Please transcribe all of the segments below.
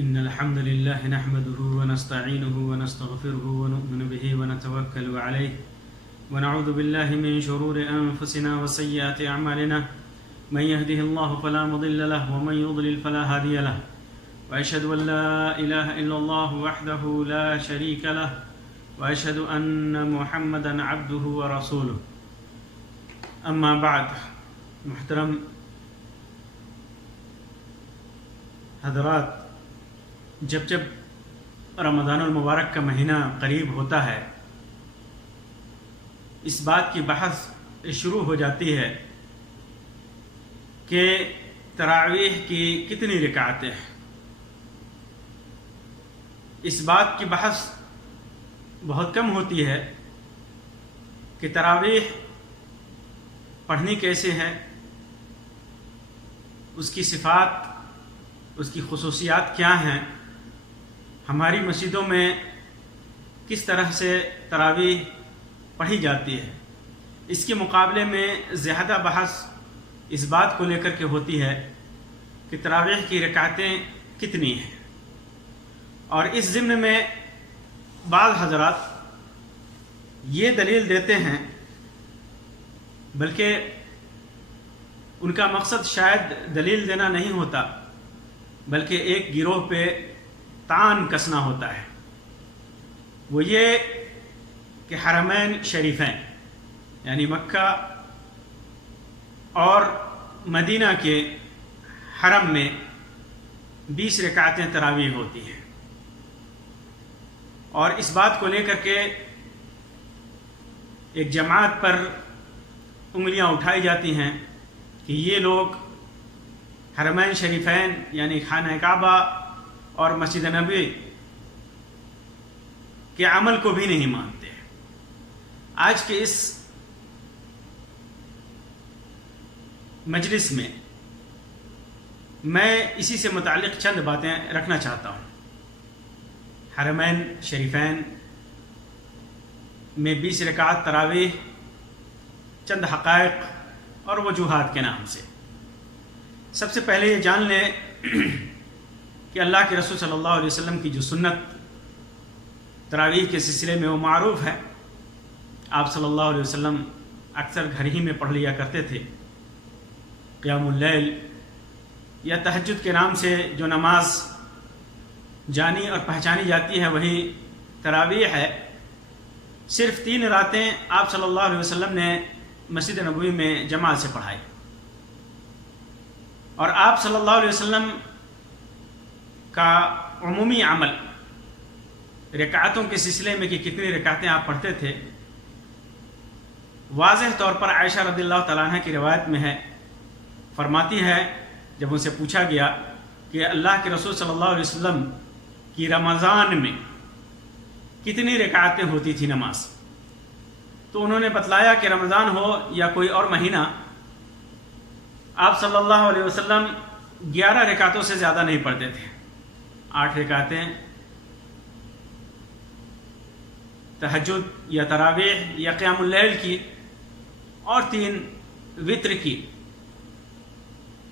إن الحمد لله نحمده ونستعينه ونستغفره ونؤمن به ونتوكل عليه ونعوذ بالله من شرور أنفسنا وسيئات أعمالنا من يهده الله فلا مضل له ومن يضلل فلا هادي له وأشهد أن لا إله إلا الله وحده لا شريك له وأشهد أن محمدا عبده ورسوله أما بعد محترم حضرات، جب رمضان المبارک کا مہینہ قریب ہوتا ہے اس بات کی بحث شروع ہو جاتی ہے کہ تراویح کی کتنی رکعتیں ہیں۔ اس بات کی بحث بہت کم ہوتی ہے کہ تراویح پڑھنی کیسے ہے، اس کی صفات، اس کی خصوصیات کیا ہیں، ہماری مسجدوں میں کس طرح سے تراویح پڑھی جاتی ہے۔ اس کے مقابلے میں زیادہ بحث اس بات کو لے کر کے ہوتی ہے کہ تراویح کی رکعتیں کتنی ہیں، اور اس ضمن میں بعض حضرات یہ دلیل دیتے ہیں، بلکہ ان کا مقصد شاید دلیل دینا نہیں ہوتا بلکہ ایک گروہ پہ تان کسنا ہوتا ہے۔ وہ یہ کہ حرمین شریفین یعنی مکہ اور مدینہ کے حرم میں 20 رکعتیں تراویح ہوتی ہیں، اور اس بات کو لے کر کے ایک جماعت پر انگلیاں اٹھائی جاتی ہیں کہ یہ لوگ حرمین شریفین یعنی خانہ کعبہ اور مسجد نبوی کے عمل کو بھی نہیں مانتے۔ آج کے اس مجلس میں میں اسی سے متعلق چند باتیں رکھنا چاہتا ہوں۔ حرمین شریفین میں 20 رکعت تراویح، چند حقائق اور وجوہات کے نام سے۔ سب سے پہلے یہ جان لیں کہ اللہ کے رسول صلی اللہ علیہ وسلم کی جو سنت تراویح کے سلسلے میں وہ معروف ہے۔ آپ صلی اللہ علیہ وسلم اکثر گھر ہی میں پڑھ لیا کرتے تھے۔ قیام اللیل یا تہجد کے نام سے جو نماز جانی اور پہچانی جاتی ہے وہی تراویح ہے۔ صرف 3 راتیں آپ صلی اللہ علیہ وسلم نے مسجد نبوی میں جماعت سے پڑھائی، اور آپ صلی اللہ علیہ وسلم کا عمومی عمل رکعتوں کے سلسلے میں کہ کتنی رکعتیں آپ پڑھتے تھے، واضح طور پر عائشہ رضی اللہ تعالیٰ عنہ کی روایت میں ہے۔ فرماتی ہے جب ان سے پوچھا گیا کہ اللہ کے رسول صلی اللہ علیہ وسلم کی رمضان میں کتنی رکعتیں ہوتی تھی نماز، تو انہوں نے بتلایا کہ رمضان ہو یا کوئی اور مہینہ آپ صلی اللہ علیہ وسلم 11 رکعتوں سے زیادہ نہیں پڑھتے تھے۔ 8 رکعتیں تہجد یا تراویح یا قیام اللیل کی، اور 3 وطر کی،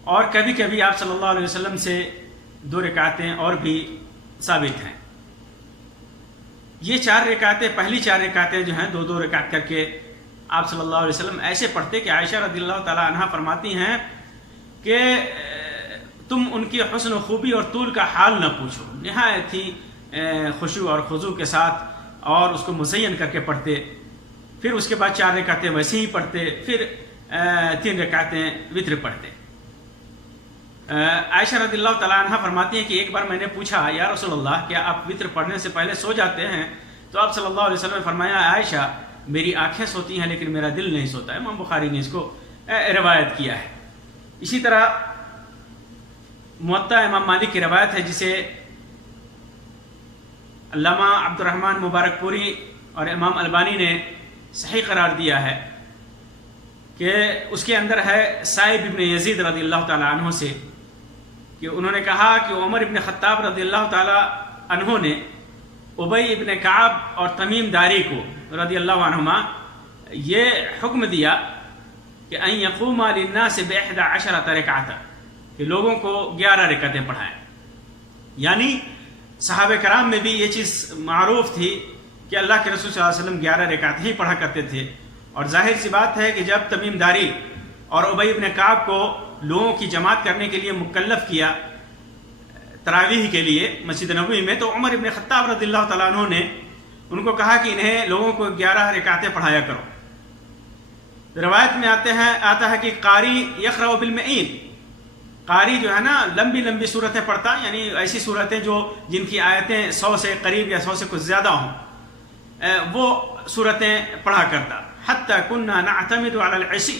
اور کبھی کبھی آپ صلی اللہ علیہ وسلم سے 2 رکعتیں اور بھی ثابت ہیں۔ یہ 4 رکعتیں، پہلی 4 رکعتیں جو ہیں 2 رکعت کر کے آپ صلی اللہ علیہ وسلم ایسے پڑھتے کہ عائشہ رضی اللہ تعالی عنہا فرماتی ہیں کہ تم ان کی حسن و خوبی اور طول کا حال نہ پوچھو، نہایت ہی خشوع اور خضوع کے ساتھ اور اس کو مزین کر کے پڑھتے۔ پھر اس کے بعد 4 رکعتیں ویسے ہی پڑھتے، پھر 3 رکعتیں وطر پڑھتے۔ عائشہ رضی اللہ تعالیٰ عنہ فرماتی ہیں کہ ایک بار میں نے پوچھا یا رسول اللہ کیا آپ وطر پڑھنے سے پہلے سو جاتے ہیں؟ تو آپ صلی اللہ علیہ وسلم نے فرمایا عائشہ میری آنکھیں سوتی ہیں لیکن میرا دل نہیں سوتا ہے۔ امام بخاری نے اس کو روایت کیا ہے۔ اسی طرح موطا امام مالک کی روایت ہے جسے علامہ عبد الرحمن مبارک پوری اور امام البانی نے صحیح قرار دیا ہے، کہ اس کے اندر ہے سائب ابن یزید رضی اللہ تعالیٰ عنہ سے کہ انہوں نے کہا کہ عمر ابن خطاب رضی اللہ تعالیٰ عنہ نے ابی ابن کعب اور تمیم داری کو رضی اللہ عنہما یہ حکم دیا کہ ان یقوم للناس ب11 رکعۃ، کہ لوگوں کو 11 رکعتیں پڑھائیں۔ یعنی صحابہ کرام میں بھی یہ چیز معروف تھی کہ اللہ کے رسول صلی اللہ علیہ وسلم 11 رکعت ہی پڑھا کرتے تھے. اور ظاہر سی بات ہے کہ جب تمیم داری اور ابی بن کعب کو لوگوں کی جماعت کرنے کے لیے مکلف کیا تراویح کے لیے مسجد نبوی میں، تو عمر ابن خطاب رضی اللہ تعالیٰ عنہ نے ان کو کہا کہ انہیں لوگوں کو 11 رکعتیں پڑھایا کرو. روایت میں آتا ہے کہ قاری یقرأ بالمعین، قاری جو ہے نا لمبی لمبی صورتیں پڑھتا، یعنی ایسی صورتیں جن کی آیتیں 100 سے قریب یا 100 سے کچھ زیادہ ہوں، وہ صورتیں پڑھا کرتا. حتی کننا نعتمد علی العشی،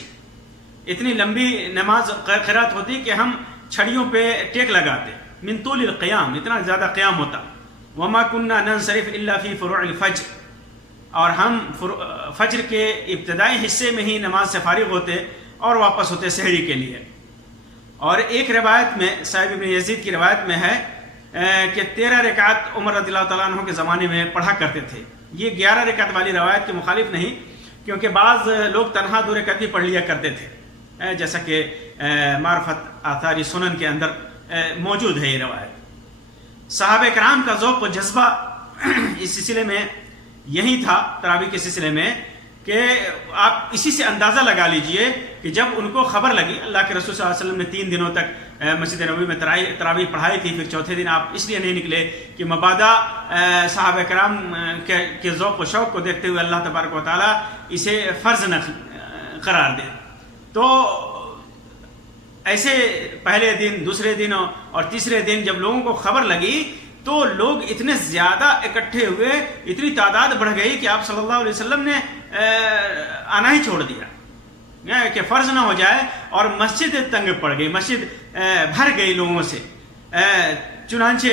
اتنی لمبی نماز قرات ہوتی کہ ہم چھڑیوں پہ ٹیک لگاتے. من طول القیام، اتنا زیادہ قیام ہوتا. وما کننا ننصرف الا فی فروع الفجر، اور ہم فجر کے ابتدائی حصے میں ہی نماز سے فارغ ہوتے اور واپس ہوتے سحری کے لیے. اور ایک روایت میں صاحب ابن یزید کی روایت میں ہے کہ 13 رکعت عمر رضی اللہ تعالیٰ عنہ کے زمانے میں پڑھا کرتے تھے. یہ 11 رکعت والی روایت کے مخالف نہیں، کیونکہ بعض لوگ تنہا 2 رکعت بھی پڑھ لیا کرتے تھے، جیسا کہ معرفت آثار سنن کے اندر موجود ہے یہ روایت. صحابہ کرام کا ذوق و جذبہ اس سلسلے میں یہی تھا، تراویح کے سلسلے میں، کہ آپ اسی سے اندازہ لگا لیجئے کہ جب ان کو خبر لگی، اللہ کے رسول صلی اللہ علیہ وسلم نے 3 دنوں تک مسجد نبوی میں تراویح پڑھائی تھی، پھر چوتھے دن آپ اس لیے نہیں نکلے کہ مبادا صحابہ کرام کے ذوق و شوق کو دیکھتے ہوئے اللہ تبارک و تعالیٰ اسے فرض نہ قرار دے. تو ایسے پہلے دن، دوسرے دن اور تیسرے دن جب لوگوں کو خبر لگی تو لوگ اتنے زیادہ اکٹھے ہوئے، اتنی تعداد بڑھ گئی کہ آپ صلی اللہ علیہ وسلم نے آنا ہی چھوڑ دیا کہ فرض نہ ہو جائے، اور مسجد تنگ پڑ گئی، مسجد بھر گئی لوگوں سے. چنانچہ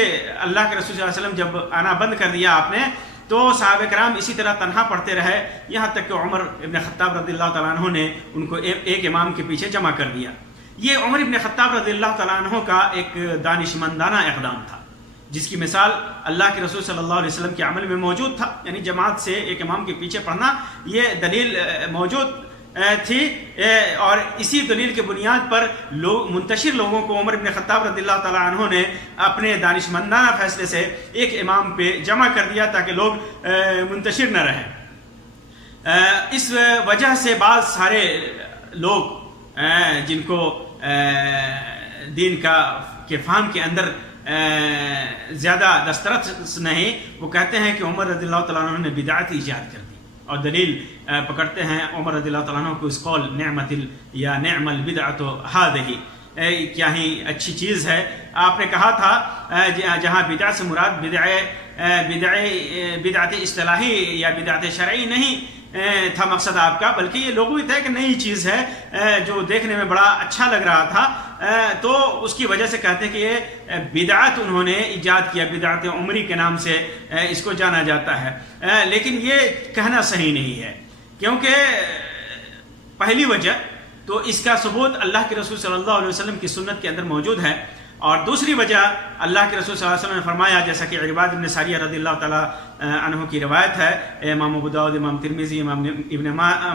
اللہ کے رسول صلی اللہ علیہ وسلم جب آنا بند کر دیا آپ نے، تو صحابہ کرام اسی طرح تنہا پڑھتے رہے، یہاں تک کہ عمر ابن خطاب رضی اللہ تعالیٰ عنہ نے ان کو ایک امام کے پیچھے جمع کر دیا. یہ عمر ابن خطاب رضی اللہ تعالیٰ عنہ کا ایک دانشمندانہ اقدام تھا، جس کی مثال اللہ کے رسول صلی اللہ علیہ وسلم کے عمل میں موجود تھا. یعنی جماعت سے ایک امام کے پیچھے پڑھنا، یہ دلیل موجود تھی، اور اسی دلیل کے بنیاد پر منتشر لوگوں کو عمر ابن خطاب رضی اللہ تعالیٰ عنہ نے اپنے دانشمندانہ فیصلے سے ایک امام پہ جمع کر دیا تاکہ لوگ منتشر نہ رہیں. اس وجہ سے بعض سارے لوگ جن کو دین کے فہم کے اندر زیادہ دسترس نہیں، وہ کہتے ہیں کہ عمر رضی اللہ تعالیٰ عنہ نے بدعت ایجاد کر دی، اور دلیل پکڑتے ہیں عمر رضی اللہ تعالیٰ عنہ کو اس قول نعم البدعۃ ہذہ، کیا ہی اچھی چیز ہے. آپ نے کہا تھا جہاں بدعت سے مراد بدعت اصطلاحی یا بدعت شرعی نہیں تھا مقصد آپ کا، بلکہ یہ لوگوں تھا کہ نئی چیز ہے جو دیکھنے میں بڑا اچھا لگ رہا تھا، تو اس کی وجہ سے کہتے ہیں کہ یہ بدعت انہوں نے ایجاد کیا، بدعت عمری کے نام سے اس کو جانا جاتا ہے. لیکن یہ کہنا صحیح نہیں ہے، کیونکہ پہلی وجہ تو اس کا ثبوت اللہ کے رسول صلی اللہ علیہ وسلم کی سنت کے اندر موجود ہے، اور دوسری وجہ اللہ کے رسول صلی اللہ علیہ وسلم نے فرمایا، جیسا کہ عرباد بن ساریہ رضی اللہ تعالیٰ عنہ کی روایت ہے، امام ابو داؤد، امام ترمذی، امام ابن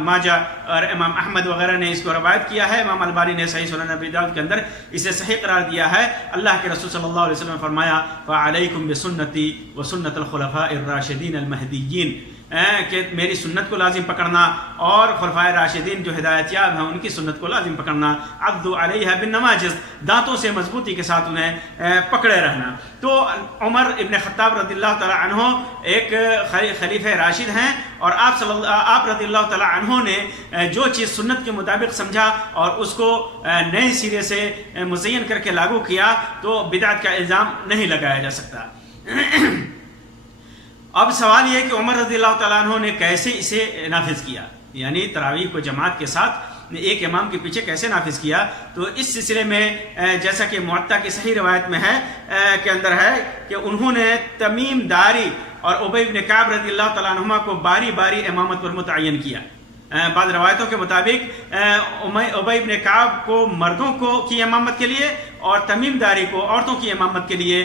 ماجہ اور امام احمد وغیرہ نے اس کو روایت کیا ہے. امام البانی نے صحیح سنن ابی داؤد کے اندر اسے صحیح قرار دیا ہے. اللہ کے رسول صلی اللہ علیہ وسلم نے فرمایا فعلیکم بسنتی وسنت الخلفاء الراشدین المہدیین، کہ میری سنت کو لازم پکڑنا اور خلفائے راشدین جو ہدایت یاب ہیں ان کی سنت کو لازم پکڑنا. عضوا علیہا بالنواجذ، دانتوں سے مضبوطی کے ساتھ انہیں پکڑے رہنا. تو عمر ابن خطاب رضی اللہ تعالیٰ عنہ ایک خلیفہ راشد ہیں، اور آپ رضی اللہ تعالیٰ عنہ نے جو چیز سنت کے مطابق سمجھا اور اس کو نئے سرے سے مزین کر کے لاگو کیا، تو بدعت کا الزام نہیں لگایا جا سکتا. اب سوال یہ ہے کہ عمر رضی اللہ تعالیٰ عنہ نے کیسے اسے نافذ کیا، یعنی تراویح کو جماعت کے ساتھ ایک امام کے پیچھے کیسے نافذ کیا. تو اس سلسلے میں جیسا کہ معطا کی صحیح روایت میں ہے کے اندر ہے کہ انہوں نے تمیم داری اور ابی بن کعب رضی اللہ تعالیٰ عنہما کو باری باری امامت پر متعین کیا. بعض روایتوں کے مطابق ابی بن کعب کو مردوں کو کی امامت کے لیے اور تمیم داری کو عورتوں کی امامت کے لیے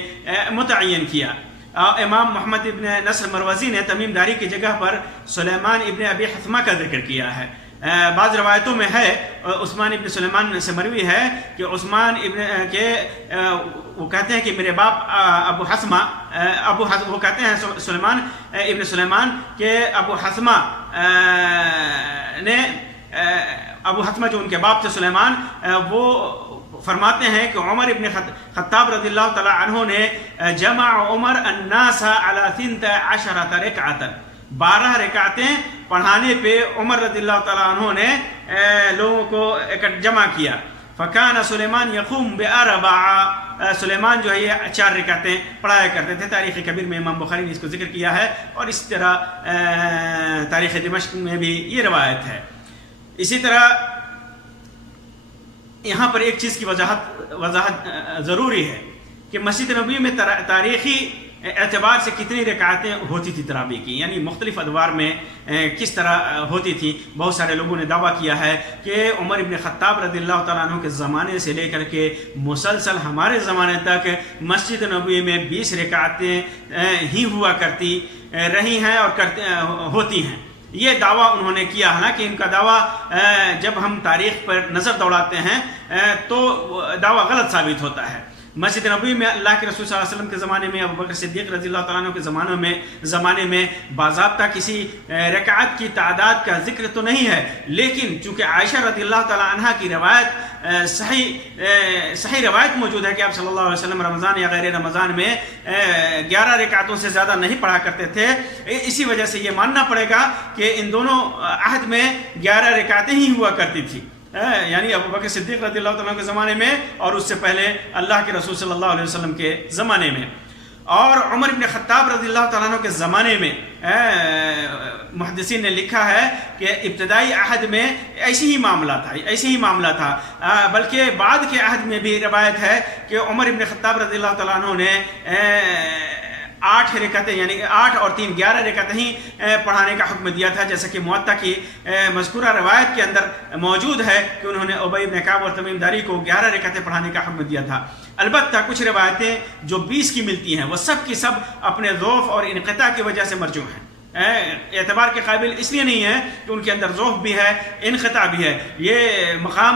متعین کیا. امام محمد ابن نصر مروزی نے تمیم داری کی جگہ پر سلیمان ابن ابی حثمہ کا ذکر کیا ہے. بعض روایتوں میں ہے، عثمان ابن سلیمان سے مروی ہے کہ عثمان ابن کے وہ کہتے ہیں کہ میرے باپ وہ کہتے ہیں سلیمان ابن سلیمان کہ ابو حسمہ جو ان کے باپ تھے سلیمان، وہ فرماتے ہیں کہ عمر ابن خطاب رضی اللہ تعالی عنہ نے جمع عمر الناس علی 12 رکعۃ، 12 رکعتیں پڑھانے پہ عمر رضی اللہ تعالی عنہ نے لوگوں کو جمع کیا. فکان سلیمان یقوم ب4، سلیمان جو ہے یہ 4 رکعتیں پڑھایا کرتے تھے. تاریخ کبیر میں امام بخاری نے اس کو ذکر کیا ہے، اور اس طرح تاریخ دمشق میں بھی یہ روایت ہے. اسی طرح یہاں پر ایک چیز کی وضاحت ضروری ہے کہ مسجد نبوی میں تاریخی اعتبار سے کتنی رکعتیں ہوتی تھی تراویح کی، یعنی مختلف ادوار میں کس طرح ہوتی تھی. بہت سارے لوگوں نے دعویٰ کیا ہے کہ عمر ابن خطاب رضی اللہ تعالیٰ عنہ کے زمانے سے لے کر کے مسلسل ہمارے زمانے تک مسجد نبوی میں 20 رکعتیں ہی ہوا کرتی رہی ہیں اور ہوتی ہیں. یہ دعویٰ انہوں نے کیا، حالانکہ ان کا دعویٰ جب ہم تاریخ پر نظر دوڑاتے ہیں تو دعویٰ غلط ثابت ہوتا ہے. مسجد نبوی میں اللہ کے رسول صلی اللہ علیہ وسلم کے زمانے میں، ابو بکر صدیق رضی اللہ تعالیٰ عنہ کے زمانے میں باضابطہ کسی رکعت کی تعداد کا ذکر تو نہیں ہے، لیکن چونکہ عائشہ رضی اللہ تعالیٰ عنہ کی روایت صحیح روایت موجود ہے کہ آپ صلی اللہ علیہ وسلم رمضان یا غیر رمضان میں 11 رکعتوں سے زیادہ نہیں پڑھا کرتے تھے. اسی وجہ سے یہ ماننا پڑے گا کہ ان دونوں عہد میں 11 رکعتیں ہی ہوا کرتی تھی، یعنی ابو بکر صدیق رضی اللہ تعالیٰ کے زمانے میں اور اس سے پہلے اللہ کے رسول صلی اللہ علیہ وسلم کے زمانے میں. اور عمر ابن خطاب رضی اللہ تعالیٰ عنہ کے زمانے میں محدثین نے لکھا ہے کہ ابتدائی عہد میں ایسی ہی معاملہ تھا. بلکہ بعد کے عہد میں بھی روایت ہے کہ عمر ابن خطاب رضی اللہ تعالیٰ عنہ نے 8 رکعتیں یعنی 8 اور 3 11 رکعتیں ہی پڑھانے کا حکم دیا تھا، جیسا کہ موطا کی مذکورہ روایت کے اندر موجود ہے کہ انہوں نے ابی بن کعب اور تمیم داری کو 11 رکعتیں پڑھانے کا حکم دیا تھا. البتہ کچھ روایتیں جو 20 کی ملتی ہیں وہ سب کی سب اپنے ضعف اور انقطاع کی وجہ سے مرجوع ہیں. اعتبار کے قابل اس لیے نہیں ہے کہ ان کے اندر ضعف بھی ہے، انقطاع بھی ہے. یہ مقام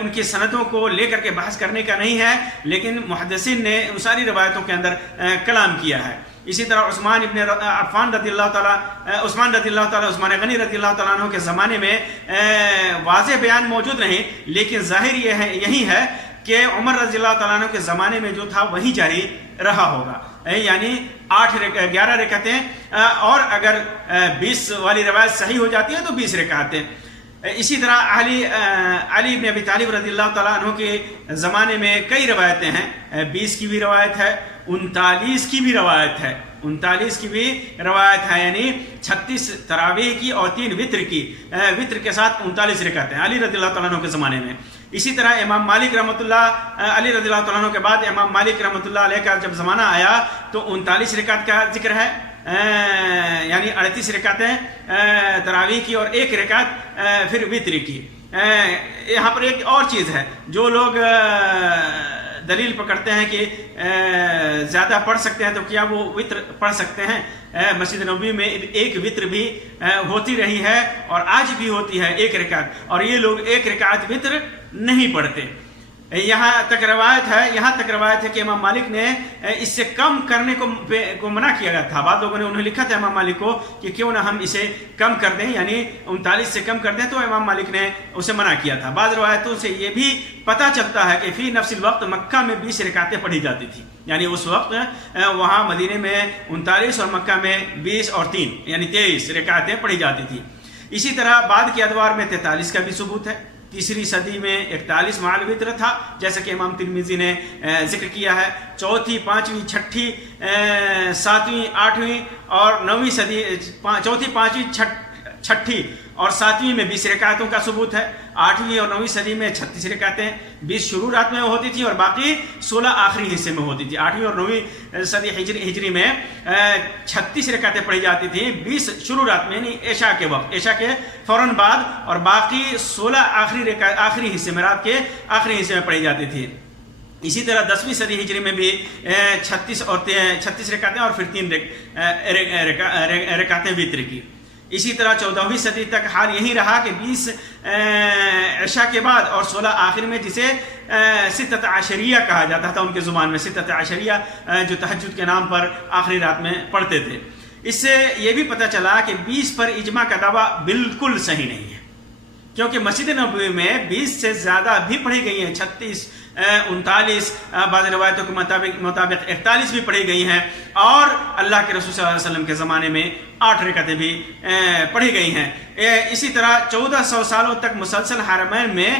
ان کی سندوں کو لے کر کے بحث کرنے کا نہیں ہے، لیکن محدثین نے ان ساری روایتوں کے اندر کلام کیا ہے. اسی طرح عثمان ابن عفان رضی اللہ تعالیٰ عثمان غنی رضی اللہ تعالیٰ عنہ کے زمانے میں واضح بیان موجود نہیں، لیکن ظاہر یہی ہے کہ عمر رضی اللہ تعالیٰ عنہ کے زمانے میں جو تھا وہی جاری رہا ہوگا، یعنی 11 رکعتیں، اور اگر 20 والی روایت صحیح ہو جاتی ہے تو 20 رکعتیں. اسی طرح علی بن ابی طالب رضی اللہ تعالیٰ عنہ کے زمانے میں کئی روایتیں ہیں. 20 کی بھی روایت ہے، 39 کی بھی روایت ہے، 39 کی بھی روایت ہے، یعنی 36 تراویح کی اور 3 وتر کی، وتر کے ساتھ 39 رکعتیں علی رضی اللہ تعالیٰ عنہ کے زمانے میں. اسی طرح امام مالک رحمۃ اللہ علی رضی اللہ تعالیٰ عنہ کے بعد امام مالک رحمۃ اللہ علیہ کا جب زمانہ آیا تو 39 رکعت کا ذکر ہے، یعنی 38 رکعتیں تراویح کی اور 1 رکعت پھر وتر کی. یہاں پر ایک اور چیز ہے، جو لوگ دلیل پکڑتے ہیں کہ زیادہ پڑھ سکتے ہیں تو کیا وہ وتر پڑھ سکتے ہیں؟ مسجد نبوی میں 1 وتر بھی ہوتی رہی ہے اور آج بھی ہوتی ہے 1 رکعت، اور یہ لوگ 1 رکعت وتر نہیں پڑھتے. یہاں تک روایت ہے کہ امام مالک نے اس سے کم کرنے کو منع کیا گیا تھا. بعض لوگوں نے انہیں لکھا تھا امام مالک کو کہ کیوں نہ ہم اسے کم کر دیں، یعنی 39 سے کم کر دیں، تو امام مالک نے اسے منع کیا تھا. بعض روایتوں سے یہ بھی پتہ چلتا ہے کہ فی نفس الوقت مکہ میں 20 رکعتیں پڑھی جاتی تھی، یعنی اس وقت وہاں مدینے میں 39 اور مکہ میں 20 اور 3 یعنی 23 رکعتیں پڑھی جاتی تھی. اسی طرح بعد کے ادوار میں 43 کا بھی ثبوت ہے. 3ری صدی میں 41 مع الوتر تھا، جیسا کہ امام ترمذی نے ذکر کیا ہے. 4تھی، 5ویں، 6ٹھی، 7ویں، 8ویں اور 9ویں صدی، 4تھی، 5ویں، 6ٹھی اور 7ویں میں 20 رکعتوں کا ثبوت ہے. 8ویں اور 9ویں صدی میں 36 رکعتیں، 20 شروع رات میں ہوتی تھی اور باقی 16 آخری حصے میں ہوتی تھی. 8ویں اور 9ویں صدی ہجری میں 36 رکعتیں پڑھی جاتی تھیں، 20 شروع رات میں یعنی عشاء کے وقت، عشاء کے فوراً بعد، اور باقی 16 آخری حصے میں، رات کے آخری حصے میں پڑھی جاتی تھی. اسی طرح 10ویں صدی ہجری میں بھی 36 رکعتیں اور پھر 3 رکعتیں وتر کی. اسی طرح 14ویں صدی تک حال یہی رہا کہ 20 عشاء کے بعد اور 16 آخر میں، جسے ستۃ عشریہ کہا جاتا تھا ان کے زبان میں، ستۃ عشریہ جو تہجد کے نام پر آخری رات میں پڑھتے تھے۔ اس سے یہ بھی پتہ چلا کہ 20 پر اجماع کا دعویٰ بالکل صحیح نہیں ہے، کیونکہ مسجد نبوی میں 20 سے زیادہ بھی پڑھی گئی ہیں، 36 39 بعض روایتوں کے مطابق 41 بھی پڑھی گئی ہیں، اور اللہ کے رسول صلی اللہ علیہ وسلم کے زمانے میں 8 رکعتیں بھی پڑھی گئی ہیں۔ اسی طرح 1400 سالوں تک مسلسل حرمین میں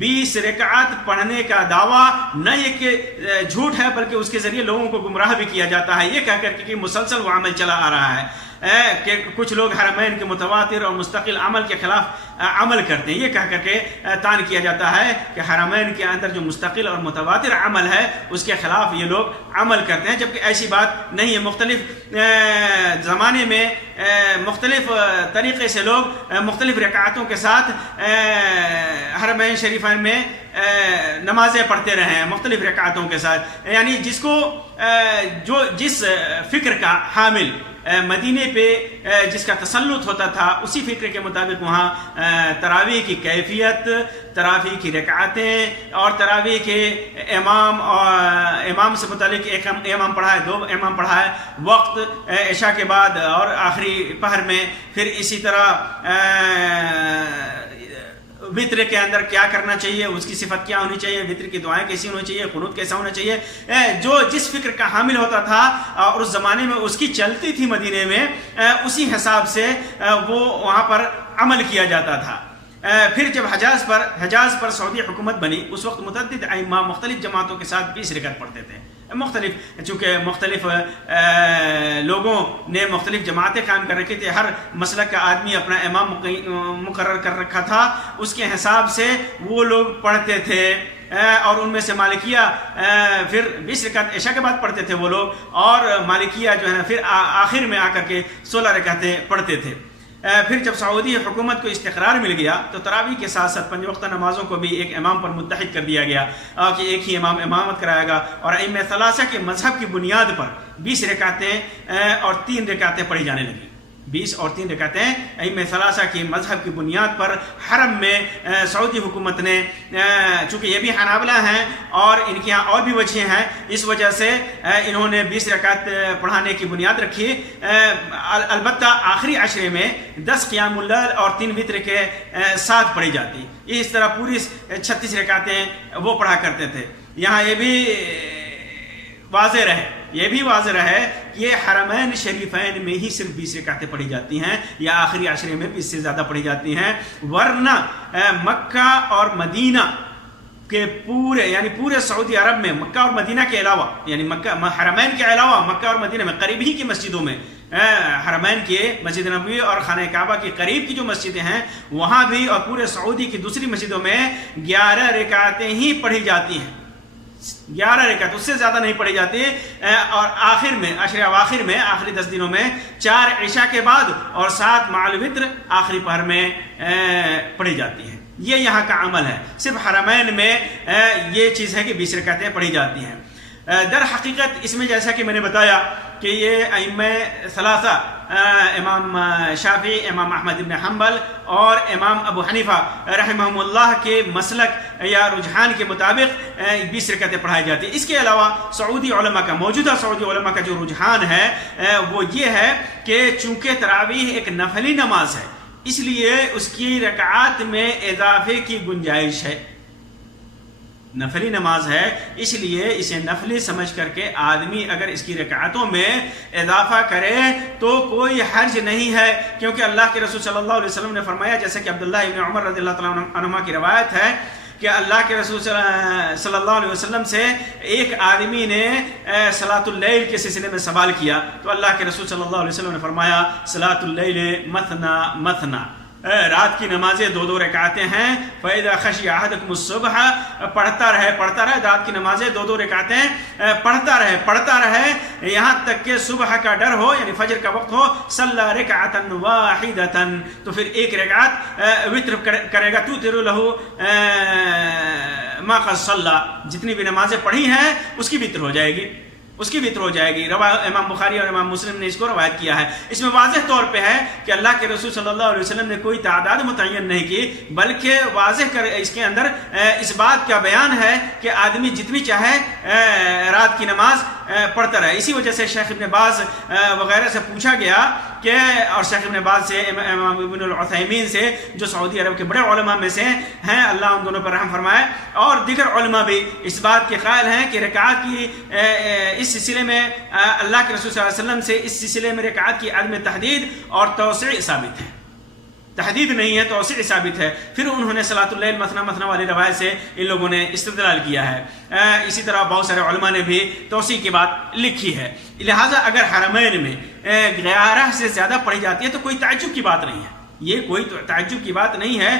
20 رکعت پڑھنے کا دعویٰ نہ یہ کہ جھوٹ ہے، بلکہ اس کے ذریعے لوگوں کو گمراہ بھی کیا جاتا ہے، یہ کہہ کر کہ مسلسل وہ عمل چلا آ رہا ہے کہ کچھ لوگ حرمین کے متواتر اور مستقل عمل کے خلاف عمل کرتے ہیں، یہ کہہ کر کے تان کیا جاتا ہے کہ حرمین کے اندر جو مستقل اور متواتر عمل ہے اس کے خلاف یہ لوگ عمل کرتے ہیں، جبکہ ایسی بات نہیں ہے۔ مختلف زمانے میں مختلف طریقے سے لوگ مختلف رکعتوں کے ساتھ حرمین شریفین میں نمازیں پڑھتے رہے ہیں، مختلف رکعتوں کے ساتھ، یعنی جس کو جو جس فکر کا حامل مدینے پہ جس کا تسلط ہوتا تھا، اسی فکر کے مطابق وہاں تراویح کی کیفیت، تراویح کی رکعتیں اور تراویح کے امام سے متعلق ایک امام پڑھا ہے، 2 امام پڑھا ہے، وقت عشاء کے بعد اور آخری پہر میں، پھر اسی طرح وطر کے اندر کیا کرنا چاہیے، اس کی صفت کیا ہونی چاہیے، وطر کی دعائیں کیسی ہونی چاہیے، قنوت کیسا ہونا چاہیے، جو جس فکر کا حامل ہوتا تھا اور اس زمانے میں اس کی چلتی تھی مدینے میں، اسی حساب سے وہ وہاں پر عمل کیا جاتا تھا۔ پھر جب حجاز پر سعودی حکومت بنی، اس وقت متعدد ائمہ مختلف جماعتوں کے ساتھ 20 رکعت پڑھتے تھے، چونکہ مختلف لوگوں نے مختلف جماعتیں قائم کر رکھی تھی، ہر مسلک کا آدمی اپنا امام مقرر کر رکھا تھا، اس کے حساب سے وہ لوگ پڑھتے تھے، اور ان میں سے مالکیہ پھر 20 رکعت عشاء کے بعد پڑھتے تھے وہ لوگ، اور مالکیہ جو ہے نا پھر آخر میں آ کر کے 16 رکعتیں پڑھتے تھے۔ پھر جب سعودی حکومت کو استقرار مل گیا تو تراویح کے ساتھ ساتھ 5 وقتہ نمازوں کو بھی ایک امام پر متحد کر دیا گیا کہ ایک ہی امام امامت کرائے گا، اور ائمہ ثلاثہ کے مذہب کی بنیاد پر 20 رکعتیں اور 3 رکعتیں پڑھی جانے لگیں۔ 20 اور 3 رکعتیں ائمہ ثلاثہ کی مذہب کی بنیاد پر حرم میں سعودی حکومت نے، چونکہ یہ بھی حنابلہ ہیں اور ان کے یہاں اور بھی وجہیں ہیں، اس وجہ سے انہوں نے 20 رکعت پڑھانے کی بنیاد رکھی۔ البتہ آخری عشرے میں 10 قیام اللیل اور 3 وتر کے ساتھ پڑھی جاتی، اس طرح پوری 36 رکعتیں وہ پڑھا کرتے تھے۔ یہاں یہ بھی واضح رہے کہ یہ حرمین شریفین میں ہی صرف 20 رکعتیں پڑھی جاتی ہیں، یا آخری عشرے میں 20 سے زیادہ پڑھی جاتی ہیں، ورنہ مکہ اور مدینہ کے پورے سعودی عرب میں مکہ اور مدینہ کے علاوہ، یعنی حرمین کے علاوہ مکہ اور مدینہ میں قریب ہی کی مسجدوں میں، حرمین کے مسجد نبوی اور خانہ کعبہ کے قریب کی جو مسجدیں ہیں وہاں بھی، اور پورے سعودی کی دوسری مسجدوں میں 11 رکعتیں ہی پڑھی جاتی ہیں، 11 رکعت، اس سے زیادہ نہیں پڑھی جاتی، اور آخر میں عشر اواخر میں آخری 10 دنوں میں 4 عشاء کے بعد اور 7 مع الوتر آخری پہر میں پڑھی جاتی ہیں۔ یہ یہاں کا عمل ہے، صرف حرمین میں یہ چیز ہے کہ 20 رکعتیں پڑھی جاتی ہیں۔ در حقیقت اس میں جیسا کہ میں نے بتایا کہ یہ ائمہ ثلاثہ، امام شافعی، امام احمد بن حنبل اور امام ابو حنیفہ رحمہم اللہ کے مسلک یا رجحان کے مطابق 20 رکعتیں پڑھائی جاتی ہیں۔ اس کے علاوہ سعودی علماء کا، موجودہ سعودی علماء کا جو رجحان ہے وہ یہ ہے کہ چونکہ تراویح ایک نفلی نماز ہے، اس لیے اس کی رکعات میں اضافے کی گنجائش ہے، نفلی نماز ہے، اس لیے اسے نفلی سمجھ کر کے آدمی اگر اس کی رکعتوں میں اضافہ کرے تو کوئی حرج نہیں ہے، کیونکہ اللہ کے رسول صلی اللہ علیہ وسلم نے فرمایا، جیسا کہ عبداللہ ابن عمر رضی اللہ تعالیٰ عنہما کی روایت ہے کہ اللہ کے رسول صلی اللہ علیہ وسلم سے ایک آدمی نے صلاۃ اللیل کے سلسلے میں سوال کیا، تو اللہ کے رسول صلی اللہ علیہ وسلم نے فرمایا صلاۃ اللیل مثنا مثنا، رات کی نمازیں 2 رکعتیں ہیں، فَإِذَا خَشِيَ أَحَدُكُمُ الصُّبْحَ، پڑھتا رہے، رات کی نمازیں 2 رکعتیں پڑھتا رہے یہاں تک کہ صبح کا ڈر ہو، یعنی فجر کا وقت ہو، صَلَّى رَكْعَةً وَاحِدَةً، تو پھر ایک رکعت وتر کرے گا، تُوتِرُ لَهُ مَا قَدْ صَلَّى، جتنی بھی نمازیں پڑھی ہیں اس کی وتر ہو جائے گی، اس کی وطر ہو جائے گی۔ امام بخاری اور امام مسلم نے اس کو روایت کیا ہے۔ اس میں واضح طور پہ ہے کہ اللہ کے رسول صلی اللہ علیہ وسلم نے کوئی تعداد متعین نہیں کی، بلکہ واضح کر اس کے اندر اس بات کا بیان ہے کہ آدمی جتنی چاہے رات کی نماز پڑھتا رہے۔ اسی وجہ سے شیخ ابن باز وغیرہ سے پوچھا گیا کہ، اور شیخ ابن باز سے، امام ابن العثیمین سے جو سعودی عرب کے بڑے علماء میں سے ہیں، اللہ ان دونوں پر رحم فرمائے، اور دیگر علماء بھی اس بات کے قائل ہیں کہ رکعات کی اس سلسلے میں اللہ کے رسول صلی اللہ علیہ وسلم سے اس سلسلے میں رکعات کی عدم تحدید اور توسیع ثابت ہے، تحدید نہیں ہے، توسیع ثابت ہے۔ پھر انہوں نے صلاۃ اللیل مثنی مثنی والی روایت سے ان لوگوں نے استدلال کیا ہے۔ اسی طرح بہت سارے علماء نے بھی توسیع کی بات لکھی ہے۔ لہٰذا اگر حرمین میں 11 سے زیادہ پڑھی جاتی ہے تو کوئی تعجب کی بات نہیں ہے، یہ کوئی تعجب کی بات نہیں ہے،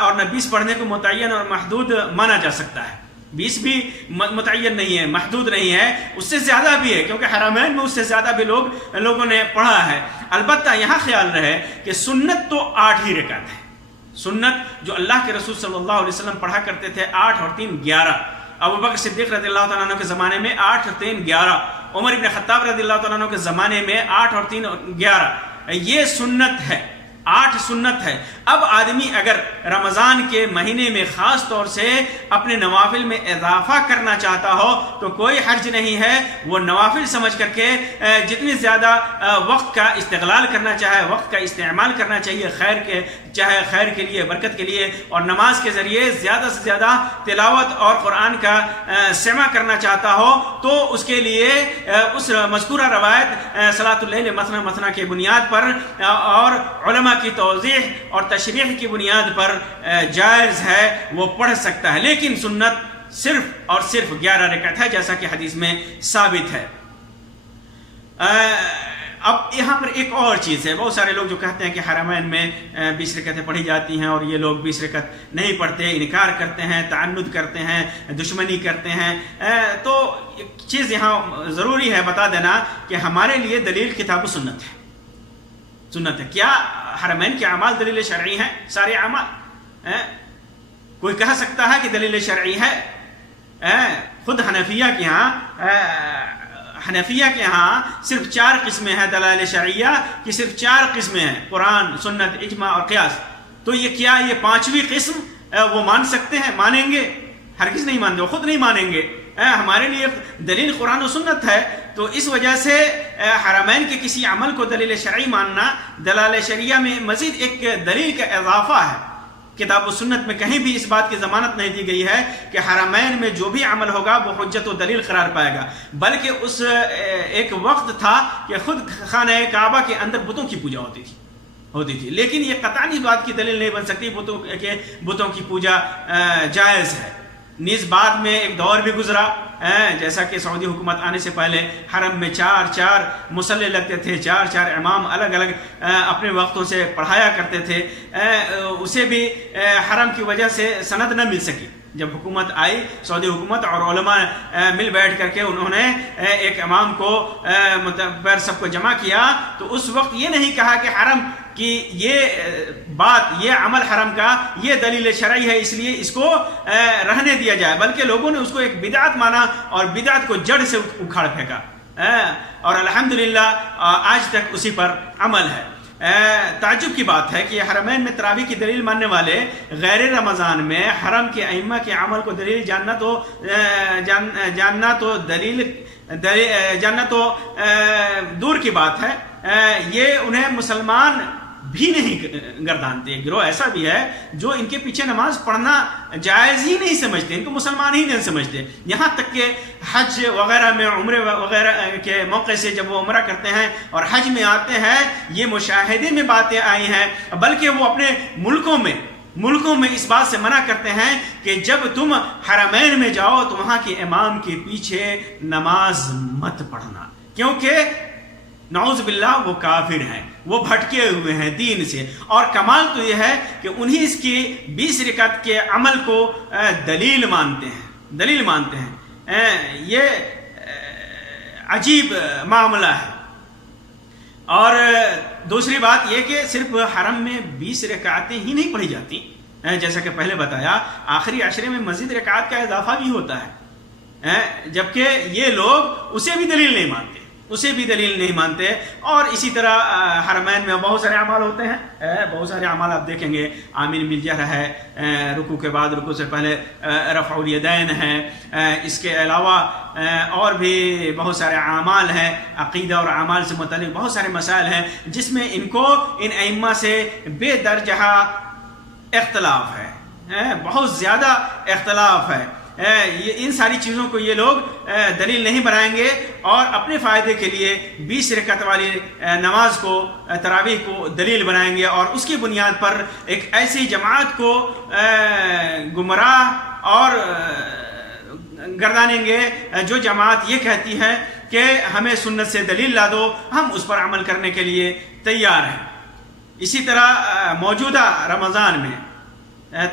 اور نہ 20 پڑھنے کو متعین اور محدود مانا جا سکتا ہے۔ 20 بھی متعین نہیں ہے، محدود نہیں ہے، اس سے زیادہ بھی ہے، کیونکہ حرمین میں اس سے زیادہ بھی لوگوں نے پڑھا ہے۔ البتہ یہاں خیال رہے کہ سنت تو 8 ہی رکعت ہے۔ سنت جو اللہ کے رسول صلی اللہ علیہ وسلم پڑھا کرتے تھے 8 اور 3 11، ابو بکر صدیق رضی اللہ تعالیٰ عنہ کے زمانے میں 8 اور 3 11، عمر ابن خطاب رضی اللہ تعالیٰ عنہ کے زمانے میں 8 اور 3 11، یہ سنت ہے، 8 سنت ہے۔ اب آدمی اگر رمضان کے مہینے میں خاص طور سے اپنے نوافل میں اضافہ کرنا چاہتا ہو تو کوئی حرج نہیں ہے، وہ نوافل سمجھ کر کے جتنی زیادہ وقت کا استغلال کرنا چاہے، وقت کا استعمال کرنا چاہیے چاہے خیر کے لیے، برکت کے لیے، اور نماز کے ذریعے زیادہ سے زیادہ تلاوت اور قرآن کا سماع کرنا چاہتا ہو تو اس کے لیے اس مذکورہ روایت صلاۃ اللیل مثنی مثنی کی بنیاد پر اور علماء کی توضیح اور تشریح کی بنیاد پر جائز ہے، وہ پڑھ سکتا ہے، لیکن سنت صرف اور صرف 11 رکعت ہے، جیسا کہ حدیث میں ثابت ہے۔ اب یہاں پر ایک اور چیز ہے، بہت سارے لوگ جو کہتے ہیں کہ حرمین میں 20 رکعتیں پڑھی جاتی ہیں اور یہ لوگ 20 رکعت نہیں پڑھتے، انکار کرتے ہیں، تعنت کرتے ہیں، دشمنی کرتے ہیں، تو ایک چیز یہاں ضروری ہے بتا دینا کہ ہمارے لیے دلیل کتاب و سنت ہے، سنت ہے۔ کیا حرمین کے اعمال دلیل شرعی ہیں؟ سارے اعمال کوئی کہہ سکتا ہے کہ دلیل شرعی ہے؟ خود حنفیہ کے ہاں صرف 4 قسمیں ہیں دلائل شرعیہ کی، صرف 4 قسمیں ہیں، قرآن، سنت، اجماع اور قیاس۔ تو یہ کیا یہ 5ویں قسم وہ مان سکتے ہیں؟ مانیں گے؟ ہرگز نہیں مانتے، وہ خود نہیں مانیں گے۔ ہمارے لیے دلیل قرآن و سنت ہے، تو اس وجہ سے حرمین کے کسی عمل کو دلیل شرعی ماننا دلائل شرعیہ میں مزید ایک دلیل کا اضافہ ہے۔ کتاب و سنت میں کہیں بھی اس بات کی ضمانت نہیں دی گئی ہے کہ حرمین میں جو بھی عمل ہوگا وہ حجت و دلیل قرار پائے گا، بلکہ اس ایک وقت تھا کہ خود خانہ کعبہ کے اندر بتوں کی پوجا ہوتی تھی، لیکن یہ قطعی اس بات کی دلیل نہیں بن سکتی بتوں کی پوجا جائز ہے۔ نیز بعد میں ایک دور بھی گزرا، جیسا کہ سعودی حکومت آنے سے پہلے حرم میں 4 مصلے لگتے تھے، 4 امام الگ الگ اپنے وقتوں سے پڑھایا کرتے تھے، اسے بھی حرم کی وجہ سے سند نہ مل سکی۔ جب حکومت آئی، سعودی حکومت اور علماء مل بیٹھ کر کے انہوں نے ایک امام کو پر سب کو جمع کیا، تو اس وقت یہ نہیں کہا کہ حرم کی یہ بات، یہ عمل حرم کا یہ دلیل شرعی ہے اس لیے اس کو رہنے دیا جائے، بلکہ لوگوں نے اس کو ایک بدعت مانا اور بدعت کو جڑ سے اکھاڑ پھینکا، اور الحمدللہ آج تک اسی پر عمل ہے۔ تعجب کی بات ہے کہ حرمین میں تراویح کی دلیل ماننے والے غیر رمضان میں حرم کے ائمہ کے عمل کو دلیل جاننا تو دور کی بات ہے، یہ انہیں مسلمان بھی نہیں گردانتے۔ گروہ ایسا بھی ہے جو ان کے پیچھے نماز پڑھنا جائز ہی نہیں سمجھتے، ان کو مسلمان ہی نہیں سمجھتے، یہاں تک کہ حج وغیرہ میں، عمرے وغیرہ کے موقع سے جب وہ عمرہ کرتے ہیں اور حج میں آتے ہیں، یہ مشاہدے میں باتیں آئی ہیں، بلکہ وہ اپنے ملکوں میں اس بات سے منع کرتے ہیں کہ جب تم حرمین میں جاؤ تو وہاں کے امام کے پیچھے نماز مت پڑھنا، کیونکہ نعوذ باللہ وہ کافر ہیں، وہ بھٹکے ہوئے ہیں دین سے۔ اور کمال تو یہ ہے کہ انہی اس کی 20 رکعت کے عمل کو دلیل مانتے ہیں، یہ عجیب معاملہ ہے۔ اور دوسری بات یہ کہ صرف حرم میں 20 رکعتیں ہی نہیں پڑھی جاتی، جیسا کہ پہلے بتایا، آخری عشرے میں مزید رکعات کا اضافہ بھی ہوتا ہے، جبکہ یہ لوگ اسے بھی دلیل نہیں مانتے. اور اسی طرح حرمین میں بہت سارے اعمال ہوتے ہیں, بہت سارے اعمال آپ دیکھیں گے. آمین بالجہر ہے, رکوع کے بعد رکوع سے پہلے رفع الیدین ہے. اس کے علاوہ اور بھی بہت سارے اعمال ہیں, عقیدہ اور اعمال سے متعلق بہت سارے مسائل ہیں جس میں ان کو ان ائمہ سے بے درجہ اختلاف ہے, بہت زیادہ اختلاف ہے. ان ساری چیزوں کو یہ لوگ دلیل نہیں بنائیں گے اور اپنے فائدے کے لیے 20 رکعت والی نماز کو, تراویح کو دلیل بنائیں گے اور اس کی بنیاد پر ایک ایسی جماعت کو گمراہ اور گردانیں گے جو جماعت یہ کہتی ہے کہ ہمیں سنت سے دلیل لا دو, ہم اس پر عمل کرنے کے لیے تیار ہیں. اسی طرح موجودہ رمضان میں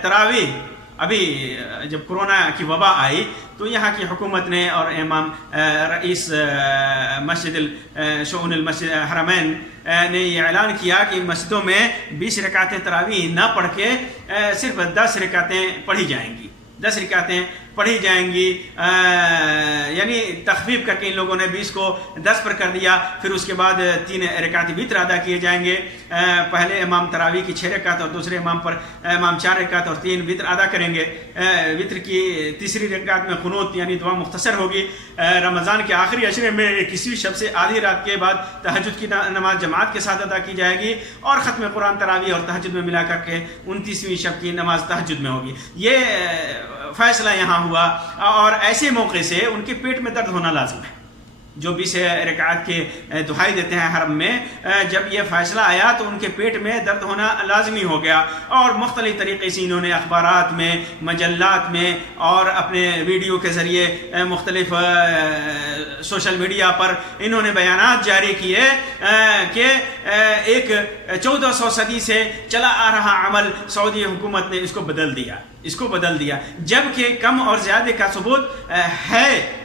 تراویح, ابھی جب کرونا کی وبا آئی تو یہاں کی حکومت نے اور امام رئیس مسجد شؤون المسجد حرمین نے یہ اعلان کیا کہ مسجدوں میں 20 رکعتیں تراویح نہ پڑھ کے صرف 10 رکعتیں پڑھی جائیں گی, 10 رکعتیں پڑھی جائیں گی. یعنی تخفیف کر کے ان لوگوں نے 20 کو 10 پر کر دیا. پھر اس کے بعد 3 رکعت وتر ادا کیے جائیں گے. پہلے امام تراویح کی 6 رکعت اور دوسرے امام پر امام 4 رکعت اور 3 وتر ادا کریں گے. وتر کی تیسری رکعت میں قنوت یعنی دعا مختصر ہوگی. رمضان کے آخری عشرے میں 21ویں شب سے آدھی رات کے بعد تہجد کی نماز جماعت کے ساتھ ادا کی جائے گی اور ختم قرآن تراویح اور تہجد میں ملا کر کے 29ویں شب کی نماز تہجد میں ہوگی. یہ فیصلہ یہاں ہوا اور ایسے موقع سے ان کے پیٹ میں درد ہونا لازم ہے. جو 20 رکعات کے دہائی دیتے ہیں حرم میں, جب یہ فیصلہ آیا تو ان کے پیٹ میں درد ہونا لازمی ہو گیا اور مختلف طریقے سے انہوں نے اخبارات میں, مجلات میں اور اپنے ویڈیو کے ذریعے مختلف سوشل میڈیا پر انہوں نے بیانات جاری کیے کہ ایک 1400 صدی سے چلا آ رہا عمل سعودی حکومت نے اس کو بدل دیا, جبکہ کم اور زیادہ کا ثبوت ہے.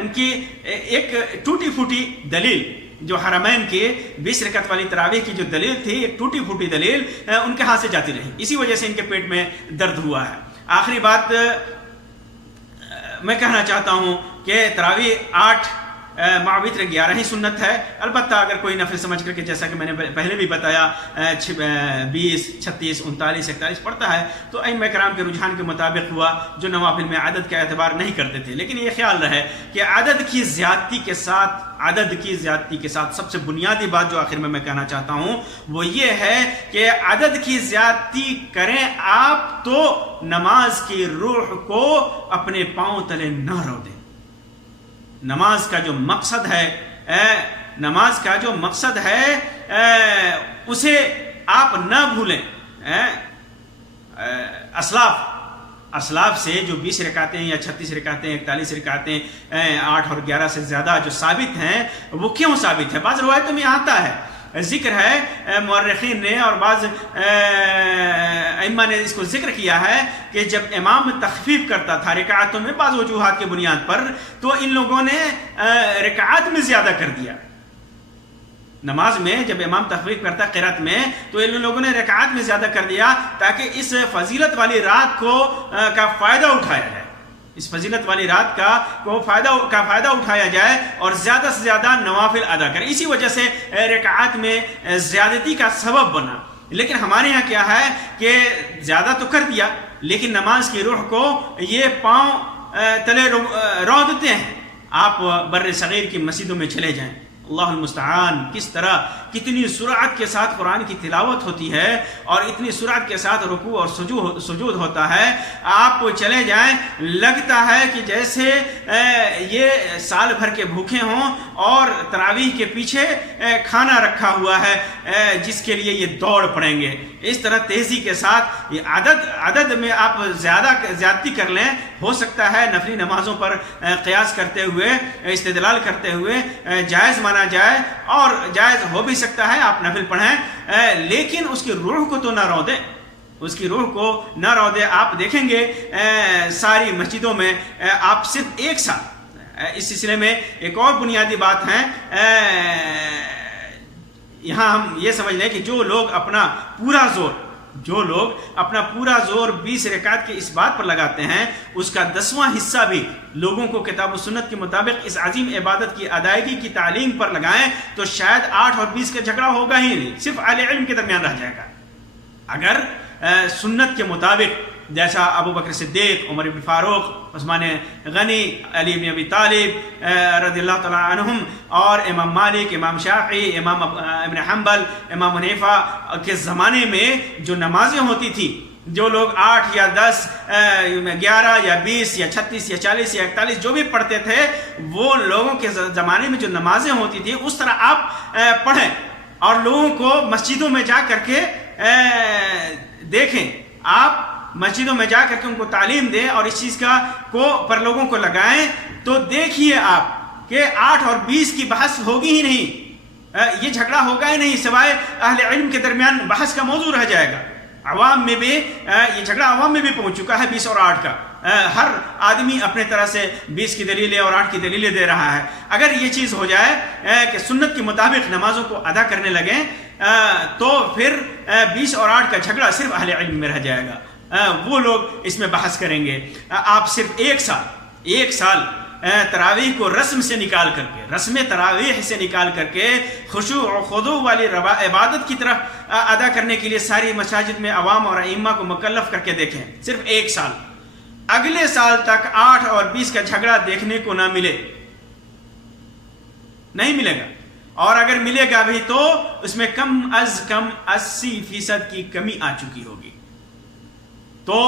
ان کی ایک ٹوٹی پھوٹی دلیل جو حرمین کی 20 رکعت والی تراویح کی جو دلیل تھی, ایک ٹوٹی پھوٹی دلیل ان کے ہاتھ سے جاتی رہی, اسی وجہ سے ان کے پیٹ میں درد ہوا ہے. آخری بات میں کہنا چاہتا ہوں کہ تراویح 8 مع وتر 11 ہی سنت ہے. البتہ اگر کوئی نفل سمجھ کر کے, جیسا کہ میں نے پہلے بھی بتایا, 20, 36, 39, 41 پڑھتا ہے تو ائمہ کرام کے رجحان کے مطابق ہوا, جو نوافل میں عدد کا اعتبار نہیں کرتے تھے. لیکن یہ خیال رہے کہ عدد کی زیادتی کے ساتھ سب سے بنیادی بات جو آخر میں کہنا چاہتا ہوں وہ یہ ہے کہ عدد کی زیادتی کریں آپ تو نماز کی روح کو اپنے پاؤں تلے نہ رو دیں. نماز کا جو مقصد ہے اسے آپ نہ بھولیں. اسلاف سے جو 20 رکعتیں یا 36 رکعتیں 41 رکعتیں 8 اور 11 سے زیادہ جو ثابت ہیں, وہ کیوں ثابت ہے؟ بعض روایتوں میں آتا ہے, ذکر ہے مورخین نے اور بعض ائمہ نے اس کو ذکر کیا ہے کہ جب امام تخفیف کرتا تھا رکعتوں میں بعض وجوہات کی بنیاد پر, تو ان لوگوں نے رکعات میں زیادہ کر دیا. نماز میں جب امام تخفیف کرتا قرات میں تو ان لوگوں نے رکعات میں زیادہ کر دیا تاکہ اس فضیلت والی رات کا فائدہ اٹھایا جائے. اس فضیلت والی رات کا فائدہ اٹھایا جائے اور زیادہ سے زیادہ نوافل ادا کریں. اسی وجہ سے رکعات میں زیادتی کا سبب بنا. لیکن ہمارے یہاں کیا ہے کہ زیادہ تو کر دیا لیکن نماز کی روح کو یہ پاؤں تلے رو دیتے ہیں. آپ بر صغیر کی مسجدوں میں چلے جائیں, اللہ المستعان کس طرح کتنی سرعت کے ساتھ قرآن کی تلاوت ہوتی ہے اور اتنی سرعت کے ساتھ رکوع اور سجود ہوتا ہے. آپ چلے جائیں, لگتا ہے کہ جیسے یہ سال بھر کے بھوکے ہوں اور تراویح کے پیچھے کھانا رکھا ہوا ہے جس کے لیے یہ دوڑ پڑیں گے. اس طرح تیزی کے ساتھ یہ عدد میں آپ زیادتی کر لیں. ہو سکتا ہے نفلی نمازوں پر قیاس کرتے ہوئے, استدلال کرتے ہوئے جائز مانا جائے اور جائز ہو بھی سکتا ہے آپ نفل پڑھیں, لیکن اس کی روح کو تو نہ رو دیں. آپ دیکھیں گے ساری مسجدوں میں آپ صرف ایک ساتھ. اس سلسلے میں ایک اور بنیادی بات ہے, یہاں ہم یہ سمجھ لیں کہ جو لوگ اپنا پورا زور جو لوگ اپنا پورا زور 20 رکعت کے اس بات پر لگاتے ہیں، اس کا 10واں حصہ بھی لوگوں کو کتاب و سنت کے مطابق اس عظیم عبادت کی ادائیگی کی تعلیم پر لگائیں تو شاید 8 اور 20 کا جھگڑا ہوگا ہی نہیں، صرف اہل علم کے درمیان رہ جائے گا۔ اگر سنت کے مطابق جیسا ابو بکر صدیق، عمر بن فاروق، عثمان غنی، علی بن ابی طالب رضی اللہ تعالیٰ عنہم، اور امام مالک، امام شافعی، امام ابن حنبل، امام حنیفہ کے زمانے میں جو نمازیں ہوتی تھی، جو لوگ 8 یا 10 11 یا 20 یا 36 یا 40 یا 41 جو بھی پڑھتے تھے، وہ لوگوں کے زمانے میں جو نمازیں ہوتی تھی اس طرح آپ پڑھیں اور لوگوں کو مسجدوں میں جا کر کے دیکھیں، آپ مسجدوں میں جا کر کے ان کو تعلیم دیں اور اس چیز کو پر لوگوں کو لگائیں، تو دیکھیے آپ کہ 8 اور 20 کی بحث ہوگی ہی نہیں، یہ جھگڑا ہوگا ہی نہیں، سوائے اہل علم کے درمیان بحث کا موضوع رہ جائے گا۔ عوام میں بھی یہ جھگڑا عوام میں بھی پہنچ چکا ہے 20 اور 8 کا، ہر آدمی اپنے طرح سے 20 کی دلیلیں اور 8 کی دلیلیں دے رہا ہے۔ اگر یہ چیز ہو جائے کہ سنت کے مطابق نمازوں کو ادا کرنے لگیں تو پھر 20 اور 8 کا جھگڑا صرف اہل علم میں رہ جائے گا، وہ لوگ اس میں بحث کریں گے۔ آپ صرف ایک سال تراویح کو رسم سے نکال کر کے، رسم تراویح سے نکال کر کے خشوع و خضوع والی عبادت کی طرف ادا کرنے کے لیے ساری مساجد میں عوام اور ائمہ کو مکلف کر کے دیکھیں، صرف 1 سال، اگلے سال تک 8 اور 20 کا جھگڑا دیکھنے کو نہ ملے، نہیں ملے گا، اور اگر ملے گا بھی تو اس میں کم از کم 80% کی کمی آ چکی ہوگی۔ تو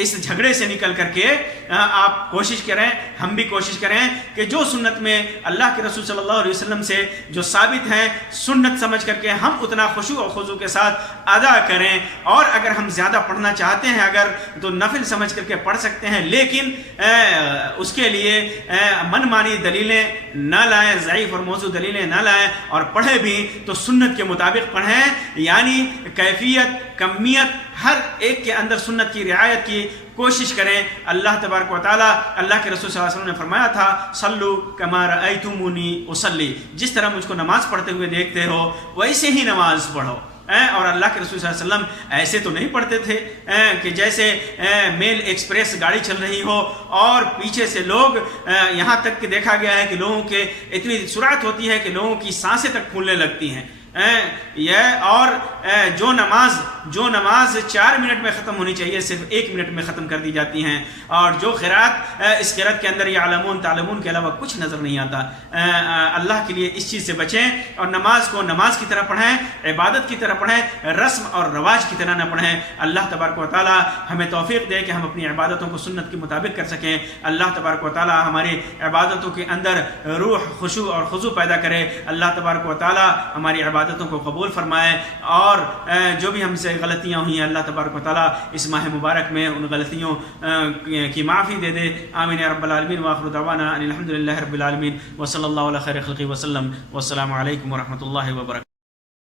اس جھگڑے سے نکل کر کے آپ کوشش کریں، ہم بھی کوشش کریں کہ جو سنت میں اللہ کے رسول صلی اللہ علیہ وسلم سے جو ثابت ہیں سنت سمجھ کر کے ہم اتنا خشوع و خضوع کے ساتھ ادا کریں، اور اگر ہم زیادہ پڑھنا چاہتے ہیں اگر تو نفل سمجھ کر کے پڑھ سکتے ہیں، لیکن اس کے لیے من مانی دلیلیں نہ لائیں، ضعیف اور موضوع دلیلیں نہ لائیں، اور پڑھیں بھی تو سنت کے مطابق پڑھیں، یعنی کیفیت کمیت ہر ایک کے اندر سنت کی رعایت کی کوشش کریں۔ اللہ تبارک و تعالیٰ، اللہ کے رسول صلی اللہ علیہ وسلم نے فرمایا تھا صلو کما رأیتمونی اصلی، جس طرح مجھ کو نماز پڑھتے ہوئے دیکھتے ہو ویسے ہی نماز پڑھو۔ اور اللہ کے رسول صلی اللہ علیہ وسلم ایسے تو نہیں پڑھتے تھے کہ جیسے میل ایکسپریس گاڑی چل رہی ہو اور پیچھے سے لوگ، یہاں تک کہ دیکھا گیا ہے کہ لوگوں کے اتنی سرعت ہوتی ہے کہ لوگوں کی سانسیں تک پھولنے لگتی ہیں، اور جو نماز 4 منٹ میں ختم ہونی چاہیے صرف 1 منٹ میں ختم کر دی جاتی ہیں، اور جو قرات اس قرات کے اندر یعلمون تعلمون کے علاوہ کچھ نظر نہیں آتا۔ اللہ کے لیے اس چیز سے بچیں اور نماز کو نماز کی طرح پڑھیں، عبادت کی طرح پڑھیں، رسم اور رواج کی طرح نہ پڑھیں۔ اللہ تبارک و تعالی ہمیں توفیق دے کہ ہم اپنی عبادتوں کو سنت کے مطابق کر سکیں۔ اللہ تبارک و تعالی ہماری عبادتوں کے اندر روح، خشوع اور خضوع پیدا کرے۔ اللہ تبارک و تعالی ہماری عبادتوں کو قبول فرمائے، اور جو بھی ہم سے غلطیاں ہوئی ہیں اللہ تبارک و تعالی اس ماہ مبارک میں ان غلطیوں کی معافی دے دے۔ آمین یا رب العالمین، وآخر دعوانا ان الحمد للہ رب العالمین، وصلی اللہ علیہ خیر خلقہ وسلم، والسلام علیکم ورحمۃ اللہ وبرکاتہ۔